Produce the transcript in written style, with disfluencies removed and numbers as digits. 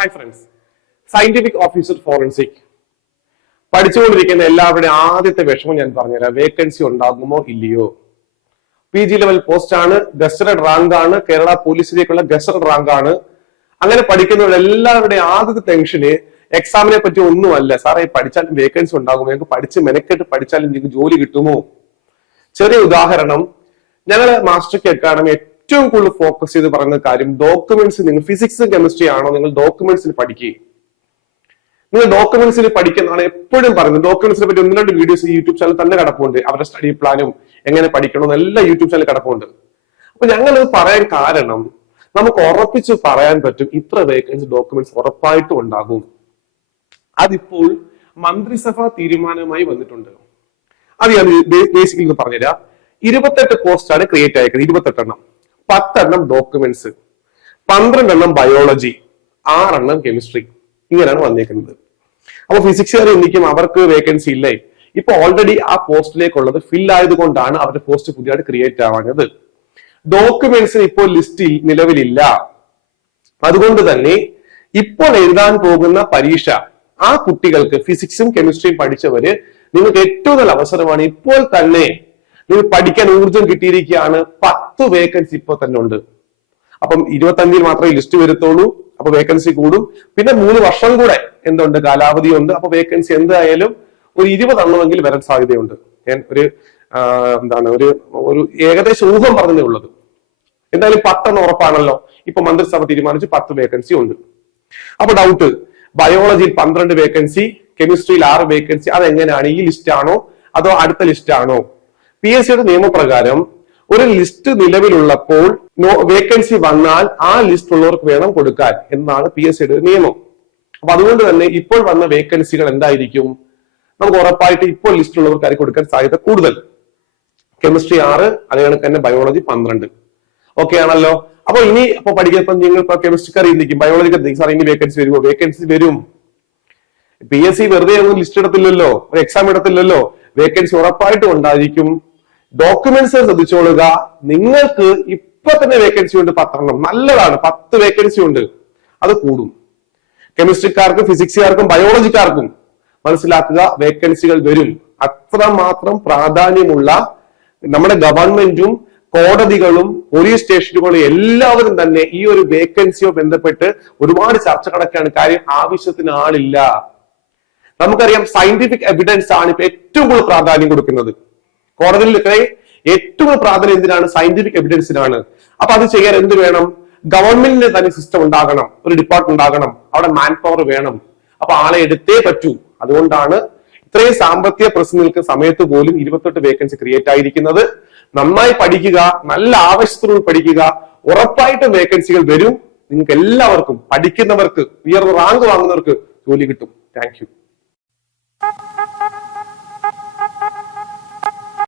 Hi friends, scientific officer forensic പഠിച്ചുകൊണ്ടിരിക്കുന്ന എല്ലാവരുടെയും ആദ്യത്തെ വിഷമം ഞാൻ പറഞ്ഞുതരാം. വേക്കൻസി ഉണ്ടാകുമോ ഇല്ലയോ? PG ലെവൽ പോസ്റ്റ് ആണ്, ഗസറ്റഡ് റാങ്ക് ആണ്, കേരള പോലീസിലേക്കുള്ള ഗസറ്റഡ് റാങ്ക് ആണ്. അങ്ങനെ പഠിക്കുന്നവരുടെ എല്ലാവരുടെയും ആദ്യത്തെ ടെൻഷന് എക്സാമിനെ പറ്റി ഒന്നുമല്ല. സാറേ, പഠിച്ചാലും വേക്കൻസി ഉണ്ടാകുമോ? ഞങ്ങൾക്ക് പഠിച്ച് മെനക്കെട്ട് പഠിച്ചാലും നിങ്ങൾക്ക് ജോലി കിട്ടുമോ? ചെറിയ ഉദാഹരണം, ഞങ്ങള് മാസ്റ്റർ അക്കാഡമി ഏറ്റവും കൂടുതൽ ഫോക്കസ് ചെയ്ത് പറയുന്ന കാര്യം ഡോക്യുമെന്റ്സ്. നിങ്ങൾ ഫിസിക്സ് കെമിസ്ട്രി ആണോ, നിങ്ങൾ ഡോക്യുമെന്റ്സിൽ പഠിക്കുക. നിങ്ങൾ ഡോക്യുമെന്റ്സിൽ പഠിക്കുന്നതാണ് എപ്പോഴും പറയുന്നത്. ഡോക്യുമെന്റ്സിനെ പറ്റി 1-2 വീഡിയോസ് യൂട്യൂബ് ചാനൽ തന്നെ കിടപ്പുണ്ട്. അവരുടെ സ്റ്റഡി പ്ലാനും എങ്ങനെ പഠിക്കണം എല്ലാം യൂട്യൂബ് ചാനൽ കിടപ്പുണ്ട്. അപ്പൊ ഞങ്ങളത് പറയാൻ കാരണം നമുക്ക് ഉറപ്പിച്ച് പറയാൻ പറ്റും ഇത്ര വേക്കൻസി ഡോക്യുമെന്റ്സ് ഉറപ്പായിട്ടും ഉണ്ടാകും. അതിപ്പോൾ മന്ത്രിസഭാ തീരുമാനമായി വന്നിട്ടുണ്ട്. അത് ഞാൻ ബേസിക്കലി പറഞ്ഞുതരാം. 28 പോസ്റ്റാണ് ക്രിയേറ്റ് ആയിരിക്കുന്നത്. 28 എണ്ണം, 10 എണ്ണം ഡോക്യുമെന്റ്സ്, 12 എണ്ണം ബയോളജി, 6 എണ്ണം കെമിസ്ട്രി. ഇങ്ങനെയാണ് വന്നേക്കുന്നത്. അപ്പൊ ഫിസിക്സുകാർ എനിക്കും അവർക്ക് വേക്കൻസി ഇല്ലേ? ഇപ്പൊ ഓൾറെഡി ആ പോസ്റ്റിലേക്കുള്ളത് ഫിൽ ആയതുകൊണ്ടാണ് അവരുടെ പോസ്റ്റ് പുതിയതായിട്ട് ക്രിയേറ്റ് ആവാഞ്ഞത്. ഡോക്യുമെന്റ്സിന് ഇപ്പോൾ ലിസ്റ്റിൽ നിലവിലില്ല. അതുകൊണ്ട് തന്നെ ഇപ്പോൾ എഴുതാൻ പോകുന്ന പരീക്ഷ ആ കുട്ടികൾക്ക് ഫിസിക്സും കെമിസ്ട്രിയും പഠിച്ചവര് നിങ്ങൾക്ക് ഏറ്റവും നല്ല അവസരമാണ്. ഇപ്പോൾ തന്നെ നിങ്ങൾ പഠിക്കാൻ ഊർജം കിട്ടിയിരിക്കുകയാണ്. 10 വേക്കൻസി ഇപ്പോൾ തന്നെ ഉണ്ട്. അപ്പം 25-ൽ മാത്രമേ ലിസ്റ്റ് വരത്തുള്ളൂ. അപ്പൊ വേക്കൻസി കൂടും. പിന്നെ 3 വർഷം കൂടെ എന്തുണ്ട്, കാലാവധി ഉണ്ട്. അപ്പൊ വേക്കൻസി എന്തായാലും ഒരു 20 എണ്ണമെങ്കിൽ വരാൻ സാധ്യതയുണ്ട്. ഞാൻ ഒരു ഏകദേശം ഊഹം പറഞ്ഞതേ ഉള്ളത്. എന്തായാലും 10 എണ്ണം ഉറപ്പാണല്ലോ. ഇപ്പൊ മന്ത്രിസഭ തീരുമാനിച്ച് 10 വേക്കൻസി ഉണ്ട്. അപ്പൊ ഡൗട്ട്, ബയോളജിയിൽ 12 വേക്കൻസി, കെമിസ്ട്രിയിൽ 6 വേക്കൻസി, അതെങ്ങനെയാണ്? ഈ ലിസ്റ്റ് ആണോ അതോ അടുത്ത ലിസ്റ്റ് ആണോ? PSCയുടെ നിയമപ്രകാരം ഒരു ലിസ്റ്റ് നിലവിലുള്ളപ്പോൾ വേക്കൻസി വന്നാൽ ആ ലിസ്റ്റ് ഉള്ളവർക്ക് വേണം കൊടുക്കാൻ എന്നാണ് PSCയുടെ നിയമം. അപ്പൊ അതുകൊണ്ട് തന്നെ ഇപ്പോൾ വന്ന വേക്കൻസികൾ എന്തായിരിക്കും? നമുക്ക് ഉറപ്പായിട്ട് ഇപ്പോൾ ലിസ്റ്റ് ഉള്ളവർക്കായി കൊടുക്കാൻ സാധ്യത കൂടുതൽ. കെമിസ്ട്രി 6, അതേ കണക്ക് തന്നെ ബയോളജി 12. ഓക്കെ ആണല്ലോ. അപ്പൊ ഇനി പഠിക്കുമ്പോൾ നിങ്ങൾ കെമിസ്ട്രിക്കാർ ചിന്തിക്കും, ബയോളജിക്കാർ സാർ ഇനി വേക്കൻസി വരുമോ? വേക്കൻസി വരും. PSC വെറുതെ ഒന്നും ലിസ്റ്റ് ഇടത്തില്ലല്ലോ, ഒരു എക്സാം ഇടത്തില്ലല്ലോ. വേക്കൻസി ഉറപ്പായിട്ടും ഉണ്ടായിരിക്കും. ഡോക്യുമെന്റ്സ് ശ്രദ്ധിച്ചോളുക. നിങ്ങൾക്ക് ഇപ്പൊ തന്നെ വേക്കൻസി ഉണ്ട് 10 എണ്ണം, നല്ലതാണ്. 10 വേക്കൻസി ഉണ്ട്, അത് കൂടും. കെമിസ്ട്രിക്കാർക്കും ഫിസിക്സുകാർക്കും ബയോളജിക്കാർക്കും മനസ്സിലാക്കുക, വേക്കൻസികൾ വരും. അത്രമാത്രം പ്രാധാന്യമുള്ള നമ്മുടെ ഗവൺമെന്റും കോടതികളും പോലീസ് സ്റ്റേഷനുകളും എല്ലാവരും തന്നെ ഈ ഒരു വേക്കൻസിയോ ബന്ധപ്പെട്ട് ഒരുപാട് ചർച്ച കണക്കാണ്. കാര്യം ആവശ്യത്തിന് ആളില്ല. നമുക്കറിയാം, സയന്റിഫിക് എവിഡൻസ് ആണ് ഇപ്പൊ ഏറ്റവും കൂടുതൽ പ്രാധാന്യം കൊടുക്കുന്നത്. കോടതിയിലൊക്കെ ഏറ്റവും കൂടുതൽ പ്രാധാന്യം എന്തിനാണ്? സയന്റിഫിക് എവിഡൻസിനാണ്. അപ്പൊ അത് ചെയ്യാൻ എന്ത് വേണം? ഗവൺമെന്റിന്റെ തന്നെ സിസ്റ്റം ഉണ്ടാകണം, ഒരു ഡിപ്പാർട്ട്മെന്റ് ഉണ്ടാകണം, അവിടെ മാൻ പവർ വേണം. അപ്പൊ ആളെ എടുത്തേ പറ്റൂ. അതുകൊണ്ടാണ് ഇത്രയും സാമ്പത്തിക പ്രശ്നം നിൽക്കുന്ന സമയത്ത് പോലും 28 വേക്കൻസി ക്രിയേറ്റ് ആയിരിക്കുന്നത്. നന്നായി പഠിക്കുക, നല്ല ആവശ്യത്തോട് പഠിക്കുക. ഉറപ്പായിട്ടും വേക്കൻസികൾ വരും. നിങ്ങൾക്ക് എല്ലാവർക്കും, പഠിക്കുന്നവർക്ക്, ഉയർന്ന റാങ്ക് വാങ്ങുന്നവർക്ക് ജോലി കിട്ടും. Thank you.